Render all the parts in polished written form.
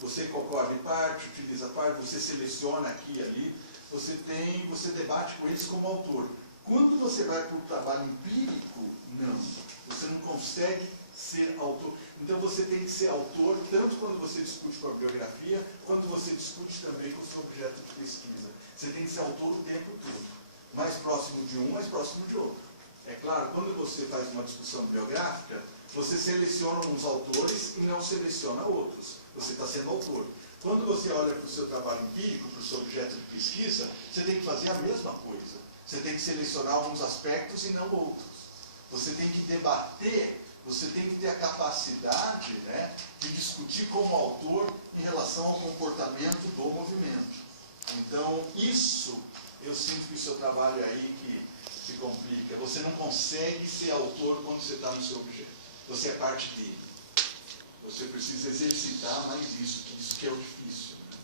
Você concorre parte, utiliza parte, você seleciona aqui e ali, você debate com eles como autor. Quando você vai para o trabalho empírico, não. Você não consegue ser autor. Então você tem que ser autor, tanto quando você discute com a bibliografia, quanto você discute também com o seu objeto de pesquisa. Você tem que ser autor o tempo todo. Mais próximo de um, mais próximo de outro. É claro, quando você faz uma discussão bibliográfica, você seleciona uns autores e não seleciona outros. Você está sendo autor. Quando você olha para o seu trabalho empírico, para o seu objeto de pesquisa, você tem que fazer a mesma coisa. Você tem que selecionar alguns aspectos e não outros. Você tem que debater, você tem que ter a capacidade, né, de discutir como autor em relação ao comportamento do movimento. Então, isso, eu sinto que o seu trabalho é aí que se complica. Você não consegue ser autor quando você está no seu objeto. Você é parte dele. Você precisa exercitar mais isso que é o difícil. Né?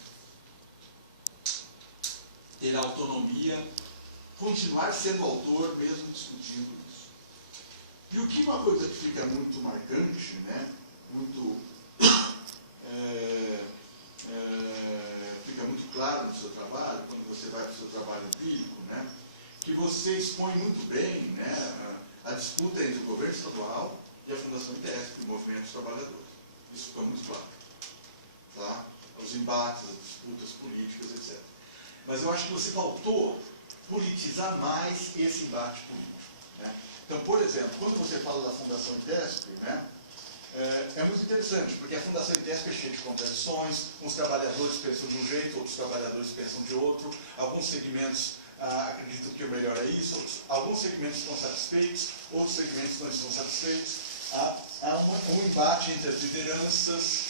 Ter autonomia, continuar sendo autor, mesmo discutindo isso. E o que uma coisa que fica muito marcante, né? Fica muito claro no seu trabalho, quando você vai para o seu trabalho empírico, né? Que você expõe muito bem, né, a disputa entre o governo estadual e a Fundação ITESP, o Movimento dos Trabalhadores. Isso fica muito claro. Tá? Os embates, as disputas políticas, etc. Mas eu acho que você faltou politizar mais esse embate político. Né? Então, por exemplo, quando você fala da Fundação ITESP, né, é muito interessante, porque a Fundação ITESP é cheia de contradições, uns trabalhadores pensam de um jeito, outros trabalhadores pensam de outro, alguns segmentos acreditam que o melhor é isso, alguns segmentos estão satisfeitos, outros segmentos não estão satisfeitos. Há um embate entre as lideranças,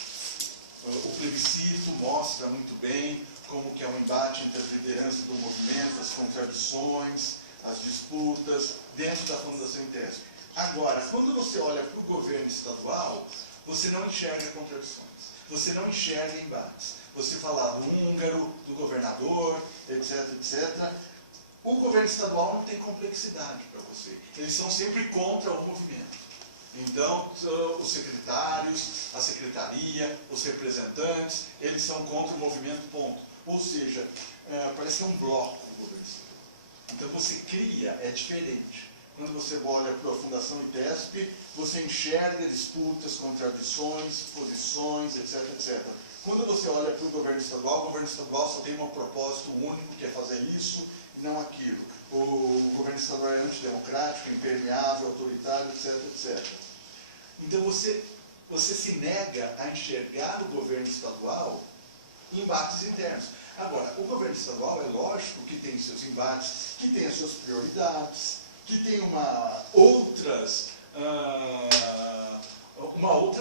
o plebiscito mostra muito bem como que é um embate entre as lideranças do movimento, as contradições, as disputas, dentro da Fundação ITESP. Agora, quando você olha para o governo estadual, você não enxerga contradições, você não enxerga embates. Você fala do húngaro, do governador, etc, etc. O governo estadual não tem complexidade para você. Eles são sempre contra o movimento. Então, os secretários, a secretaria, os representantes, eles são contra o movimento, ponto. Ou seja, parece que é um bloco o governo estadual. Então, você cria, é diferente. Quando você olha para a Fundação ITESP, você enxerga disputas, contradições, posições, etc, etc. Quando você olha para o governo estadual só tem um propósito único, que é fazer isso e não aquilo. O governo estadual é antidemocrático, impermeável, autoritário, etc, etc. Então você se nega a enxergar o governo estadual em embates internos. Agora, o governo estadual é lógico que tem seus embates, que tem as suas prioridades, que tem uma outra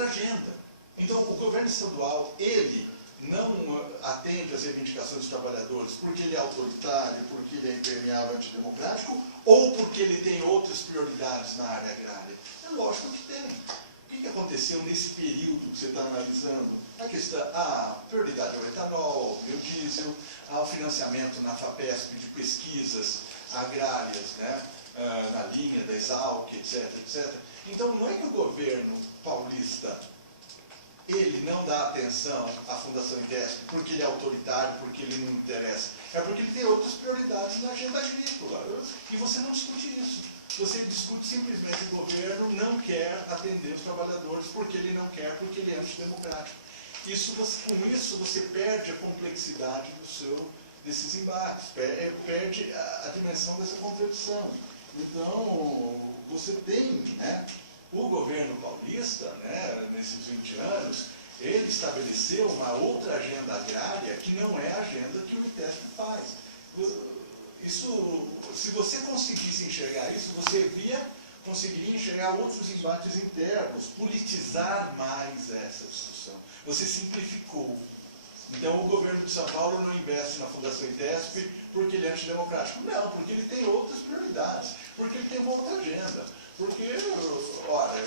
agenda. Então, o governo estadual, ele não atende às reivindicações dos trabalhadores porque ele é autoritário, porque ele é impermeável, antidemocrático, ou porque ele tem outras prioridades na área agrária. É lógico que tem. O que aconteceu nesse período que você está analisando? A prioridade ao etanol, ao biodiesel, ao financiamento na FAPESP de pesquisas agrárias, né? Na linha da Exalc, etc, etc. Então, não é que o governo paulista ele não dá atenção à Fundação ITESP porque ele é autoritário, porque ele não interessa. É porque ele tem outras prioridades na agenda agrícola. E você não discute isso. Você discute simplesmente o governo não quer atender os trabalhadores porque ele não quer, porque ele é antidemocrático. Com isso você perde a complexidade desses embates, perde a dimensão dessa contradição. Então, você tem, né, o governo paulista, né, nesses 20 anos, ele estabeleceu uma outra agenda agrária que não é a agenda que o ITESP faz. Isso, se você conseguisse enxergar isso, você conseguiria enxergar outros embates internos, politizar mais essa discussão. Você simplificou. Então, o governo de São Paulo não investe na Fundação ITESP porque ele é antidemocrático. Não, porque ele tem outras prioridades, porque ele tem uma outra agenda. Porque, olha,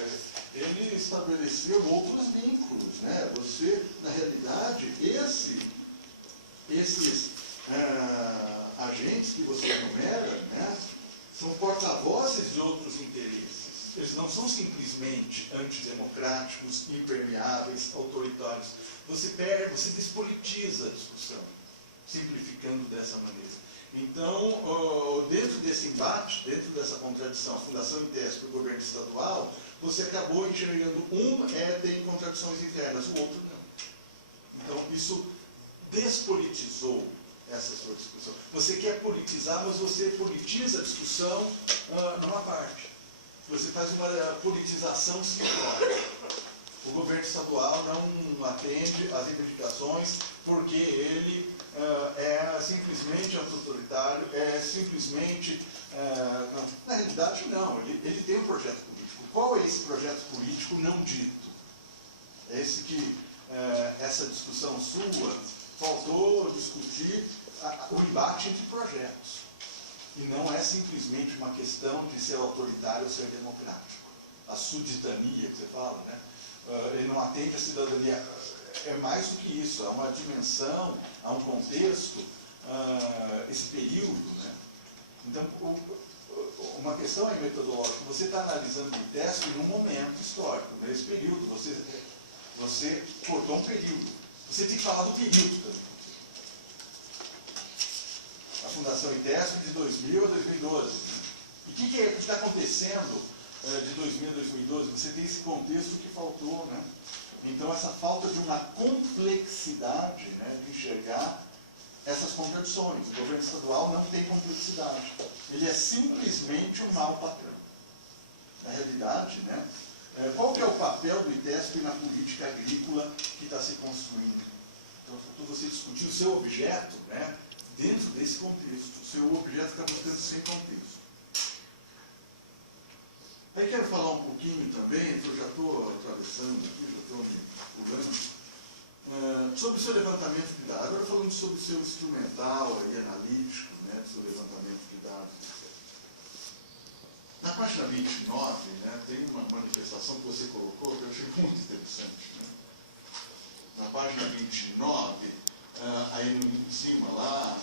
ele estabeleceu outros vínculos, né? Você, na realidade, esses agentes que você enumera, né, são porta-vozes de outros interesses. Eles não são simplesmente antidemocráticos, impermeáveis, autoritários. você despolitiza a discussão, simplificando dessa maneira. Então, dentro desse embate, dentro dessa contradição, a Fundação ITESP e o governo estadual, você acabou enxergando tem contradições internas, o outro não. Então, isso despolitizou essa sua discussão. Você quer politizar, mas você politiza a discussão numa parte. Você faz uma politização simplória. O governo estadual não atende às reivindicações porque ele é simplesmente autoritário, simplesmente... na realidade, não. Ele tem um projeto político. Qual é esse projeto político não dito? É esse que essa discussão sua faltou discutir o embate entre projetos. E não é simplesmente uma questão de ser autoritário ou ser democrático. A suditania que você fala, né? Ele não atende à cidadania. É mais do que isso, há uma dimensão, há um contexto, esse período, né? Então, uma questão aí metodológica, você está analisando o ITESP num momento histórico, nesse período, você cortou um período. Você tem que falar do período também. A Fundação ITESP de 2000 a 2012. Né? E o que está acontecendo de 2000 a 2012? Você tem esse contexto que faltou, né? Então, essa falta de uma complexidade, né, de enxergar essas contradições. O governo estadual não tem complexidade. Ele é simplesmente um mau patrão. Na realidade, né, qual que é o papel do ITESP na política agrícola que está se construindo? Então, você discutir o seu objeto, né, dentro desse contexto. O seu objeto está buscando sem contexto. Aí quero falar um pouquinho também, eu já estou atravessando aqui, já estou me pulando, sobre o seu levantamento de dados. Agora falando sobre o seu instrumental e analítico, né, do seu levantamento de dados. Na página 29, né, tem uma manifestação que você colocou que eu achei muito interessante. Né? Na página 29, aí em cima lá,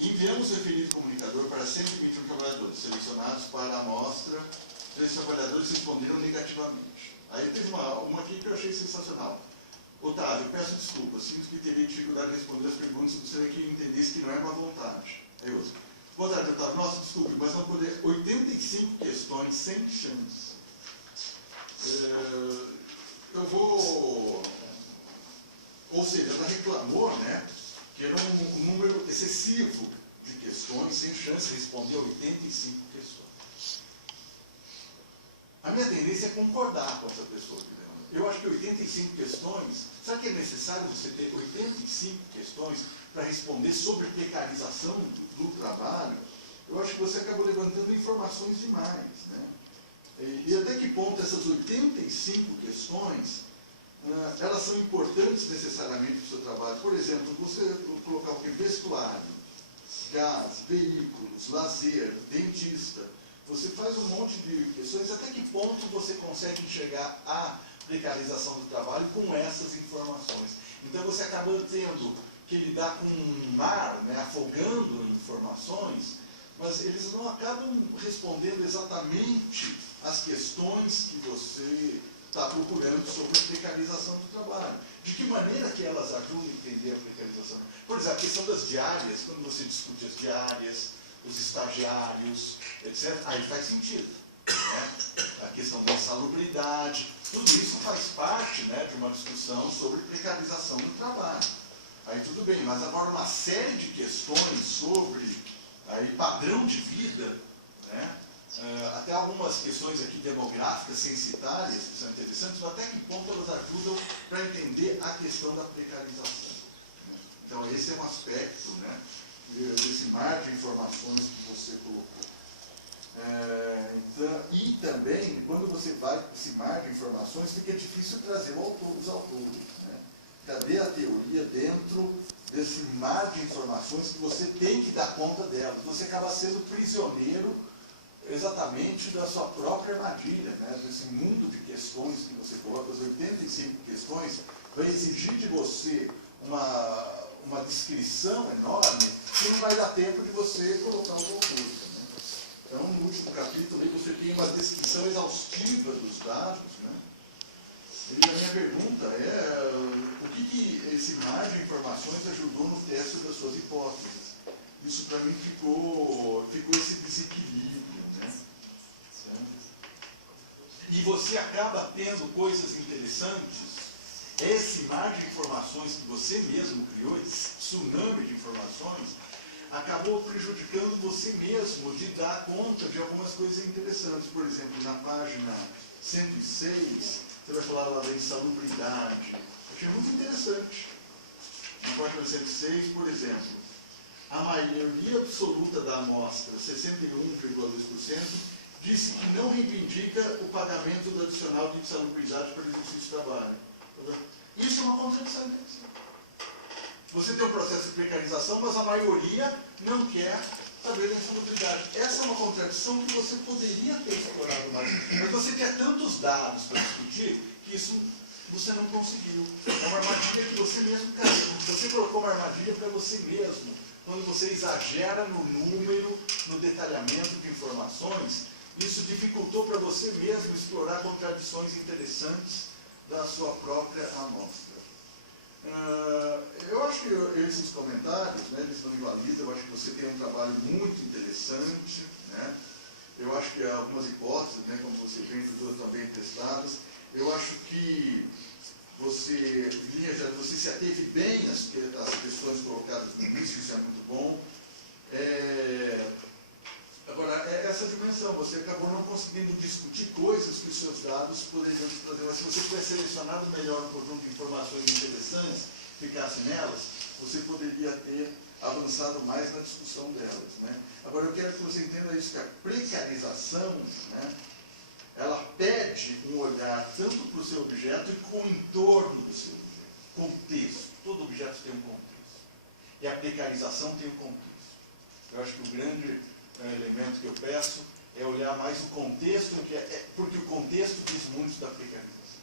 enviamos o referido comunicador para 121 trabalhadores selecionados para a amostra. Esses trabalhadores responderam negativamente. Aí teve uma aqui que eu achei sensacional. Otávio, peço desculpas, sinto que teria dificuldade de responder as perguntas, gostaria que entendesse que não é uma vontade. Aí outro. Boa tarde, Otávio. Nossa, desculpe, mas não poder. 85 questões sem chance. Eu vou... Ou seja, ela reclamou, né, que era um número excessivo de questões, sem chance de responder 85 questões. A minha tendência é concordar com essa pessoa. Eu acho que 85 questões, sabe que é necessário você ter 85 questões para responder sobre precarização do trabalho? Eu acho que você acabou levantando informações demais, né? E até que ponto essas 85 questões, elas são importantes necessariamente para o seu trabalho? Por exemplo, você colocar o que? Vestuário, gás, veículos, lazer, dentista. Você faz um monte de questões. Até que ponto você consegue enxergar a precarização do trabalho com essas informações? Então você acaba tendo que lidar com um mar, né, afogando informações, mas eles não acabam respondendo exatamente as questões que você está procurando sobre a precarização do trabalho. De que maneira que elas ajudam a entender a precarização? Por exemplo, a questão das diárias, quando você discute as diárias, os estagiários, etc., aí faz sentido. Né? A questão da insalubridade, tudo isso faz parte, né, de uma discussão sobre precarização do trabalho. Aí tudo bem, mas agora uma série de questões sobre aí, padrão de vida, né? Até algumas questões aqui demográficas, censitárias, que são interessantes, mas até que ponto elas ajudam para entender a questão da precarização. Né? Então esse é um aspecto, né, desse mar de informações que você colocou. E também, quando você vai para esse mar de informações, fica difícil trazer os autores. Né? Cadê a teoria dentro desse mar de informações que você tem que dar conta delas? Você acaba sendo prisioneiro exatamente da sua própria armadilha, né? Desse mundo de questões que você coloca, as 85 questões, vai exigir de você uma descrição enorme que não vai dar tempo de você colocar os autores. Né? Então, no último capítulo, você tem uma descrição exaustiva dos dados. Né? E a minha pergunta é, acaba tendo coisas interessantes. Esse mar de informações que você mesmo criou, esse tsunami de informações, acabou prejudicando você mesmo de dar conta de algumas coisas interessantes. Por exemplo, na página 106, você vai falar lá da insalubridade. Achei muito interessante. Na página 106, por exemplo, a maioria absoluta da amostra, 61,2%, disse que não reivindica o pagamento do adicional de insalubridade para o exercício do trabalho. Isso é uma contradição interessante. Você tem um processo de precarização, mas a maioria não quer saber da insalubridade. Essa é uma contradição que você poderia ter explorado mais. Mas você quer tantos dados para discutir que isso você não conseguiu. É uma armadilha que você mesmo caiu. Você colocou uma armadilha para você mesmo. Quando você exagera no número, no detalhamento de informações, isso dificultou para você mesmo explorar contradições interessantes da sua própria amostra. Eu acho que esses comentários, né, eles não invalidam. Eu acho que você tem um trabalho muito interessante, né? Eu acho que algumas hipóteses, né, como você vê, todas estão bem testadas. Eu acho que você se ateve bem às questões colocadas no início, isso é muito bom. Agora, essa dimensão, você acabou não conseguindo discutir coisas que os seus dados poderiam te trazer. Mas se você tivesse selecionado melhor um conjunto de informações interessantes, ficasse nelas, você poderia ter avançado mais na discussão delas, né? Agora, eu quero que você entenda isso, que a precarização, né, ela pede um olhar tanto para o seu objeto e com o entorno do seu objeto. Contexto. Todo objeto tem um contexto. E a precarização tem um contexto. Eu acho que o grande elemento que eu peço é olhar mais o contexto, porque o contexto diz muito da precarização.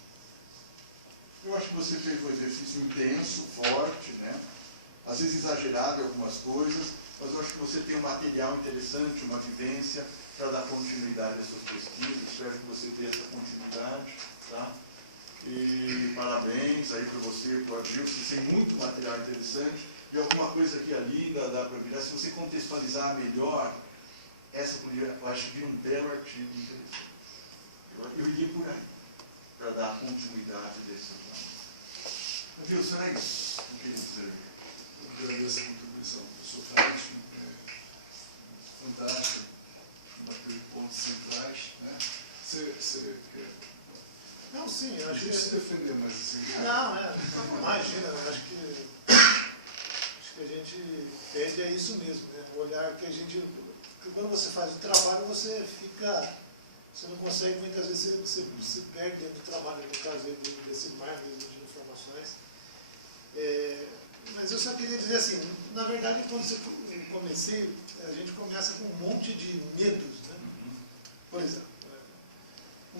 Eu acho que você fez um exercício intenso, forte, né? Às vezes exagerado em algumas coisas, mas eu acho que você tem um material interessante, uma vivência para dar continuidade às suas pesquisas. Espero que você tenha essa continuidade, tá? E parabéns aí para você, para o Adilson. Você tem muito material interessante e alguma coisa aqui ali dá para virar. Se você contextualizar melhor, eu acho que um belo artigo interessante. Eu iria por aí, para dar continuidade desse trabalho. Adilson, era isso. Não queria dizer. Eu agradeço a contribuição do professor Carlos, fantástica, bateu em pontos centrais, né? Você quer... Não, sim, eu acho que... se defender, mas assim... Não, imagina, eu acho que a gente pede é isso mesmo, né? O olhar que a gente... Porque quando você faz o trabalho, você não consegue, muitas vezes você se perde dentro do trabalho, no caso desse mar mesmo de informações. Mas eu só queria dizer assim, na verdade, quando eu comecei, a gente começa com um monte de medos, né? Por exemplo,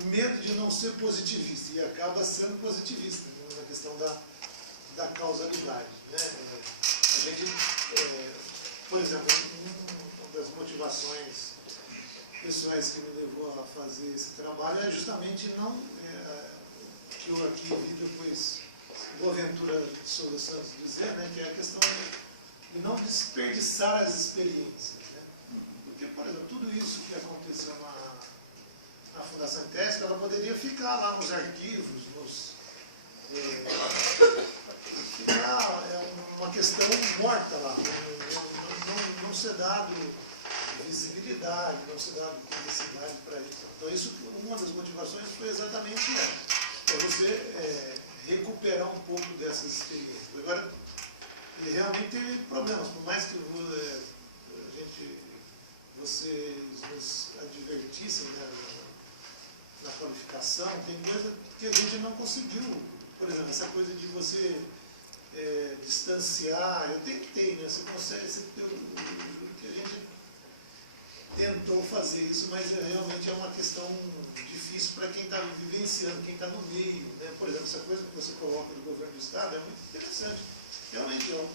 o medo de não ser positivista, e acaba sendo positivista, né, na questão da causalidade, né? A gente, por exemplo, uma das motivações pessoais que me levou a fazer esse trabalho é justamente não, que eu aqui vi depois Boaventura de Souza Santos dizer, né, que é a questão de não desperdiçar as experiências, né? Porque, por exemplo, tudo isso que aconteceu na Fundação Intesc, ela poderia ficar lá nos arquivos, ficar uma questão morta lá, não ser dado visibilidade, não ser dado publicidade para isso. Então, uma das motivações foi exatamente essa, para você recuperar um pouco dessas experiências. Agora, ele realmente teve problemas, por mais que vocês nos advertissem, né, na qualificação, tem coisa que a gente não conseguiu. Por exemplo, essa coisa de você distanciar, eu tentei, né? Você consegue, que a gente tentou fazer isso, mas realmente é uma questão difícil para quem está vivenciando, quem está no meio, né? Por exemplo, essa coisa que você coloca do governo do Estado é muito interessante. Realmente, eu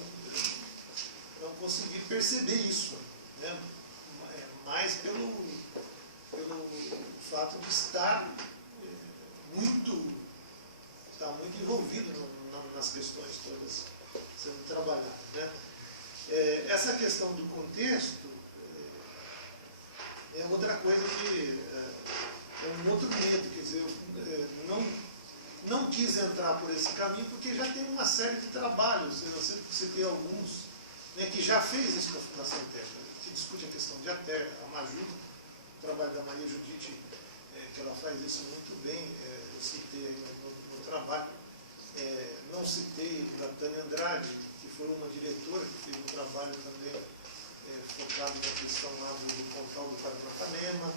não consegui perceber isso, né? Mais pelo fato de estar muito envolvido nas questões todas sendo trabalhadas, né? Essa questão do contexto é outra coisa que é um outro medo, quer dizer, eu não quis entrar por esse caminho porque já tem uma série de trabalhos, eu citei alguns, né, que já fez isso com a Fundação Terra, que discute a questão de Ater, a Majuda, o trabalho da Maria Judite, que ela faz isso muito bem, eu citei no trabalho, não citei a Tânia Andrade, que foi uma diretora que fez um trabalho também focado na questão lá do Pontal do Paranapanema,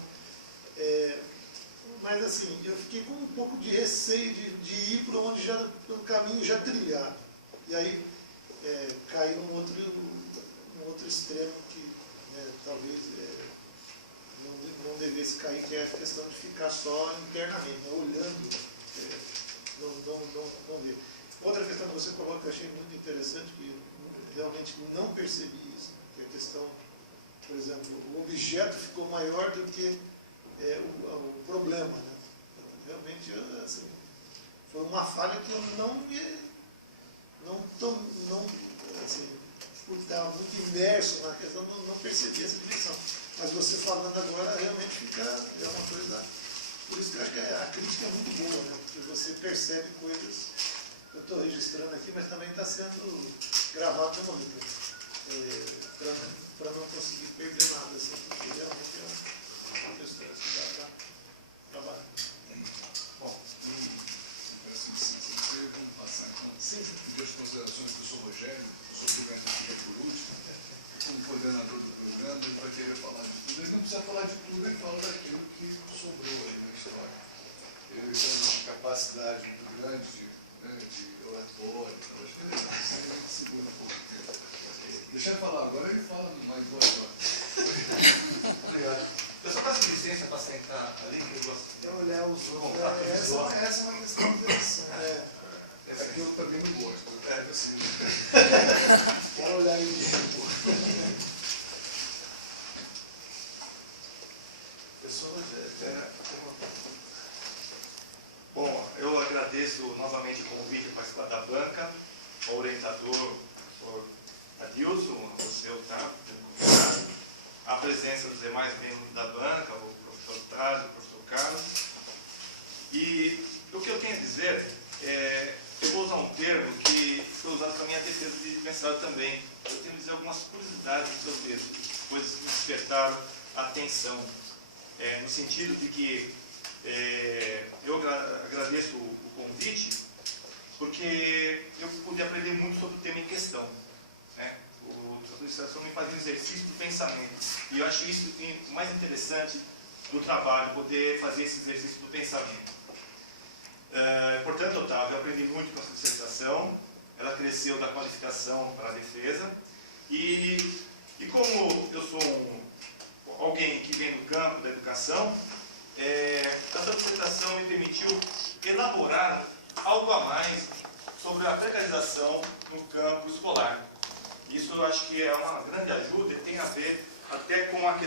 mas assim, eu fiquei com um pouco de receio de ir por onde pelo caminho já trilhado. E aí caiu um outro extremo que talvez não devesse cair, que é a questão de ficar só internamente, né, olhando, não ver. Outra questão que você coloca que eu achei muito interessante, que eu realmente não percebi isso, que é a questão, por exemplo, o objeto ficou maior do que o problema, né? Realmente, assim, foi uma falha que eu por estar muito imerso na questão, não percebi essa dimensão. Mas você falando agora, realmente é uma coisa... Por isso que eu acho que a crítica é muito boa, né? Porque você percebe coisas que eu estou registrando aqui, mas também está sendo gravado no monitor. Para não conseguir perder nada, assim, porque realmente é uma questão que dá para trabalhar. Bom, vamos passar então as considerações do professor Rogério, o professor Gilberto por último, como coordenador do programa, ele vai querer falar de tudo. Ele não precisa falar de tudo, ele fala daquilo que sobrou aí na história. Ele tem uma capacidade muito grande de oratório, acho que ele segura um pouco o tempo. Deixa ele falar, agora ele fala mais 2 horas. Obrigado. Eu só peço licença para sentar ali, que eu gosto de olhar os outros. Essa é uma questão interessante. Essa aqui eu também não gosto. Assim. Quero olhar ele de novo. Bom, eu agradeço novamente o convite para participar da banca, ao orientador, o professor Adilson, a você, Otávio, a presença dos demais membros da banca, o professor Taz, o professor Carlos. E o que eu tenho a dizer eu vou usar um termo que foi usado para a minha defesa de mestrado também. Eu tenho a dizer algumas curiosidades sobre isso, coisas que me despertaram a atenção, no sentido de que eu agradeço o convite, porque eu pude aprender muito sobre o tema em questão. Né? A administração me faz um exercício de pensamento, e eu acho isso o mais interessante do trabalho, poder fazer esse exercício do pensamento. Portanto, Otávio, eu aprendi muito com a especialização, ela cresceu da qualificação para a defesa, e como eu sou alguém que vem do campo da educação, essa especialização me permitiu elaborar algo a mais sobre a precarização no campo escolar. Isso eu acho que é uma grande ajuda e tem a ver até com a questão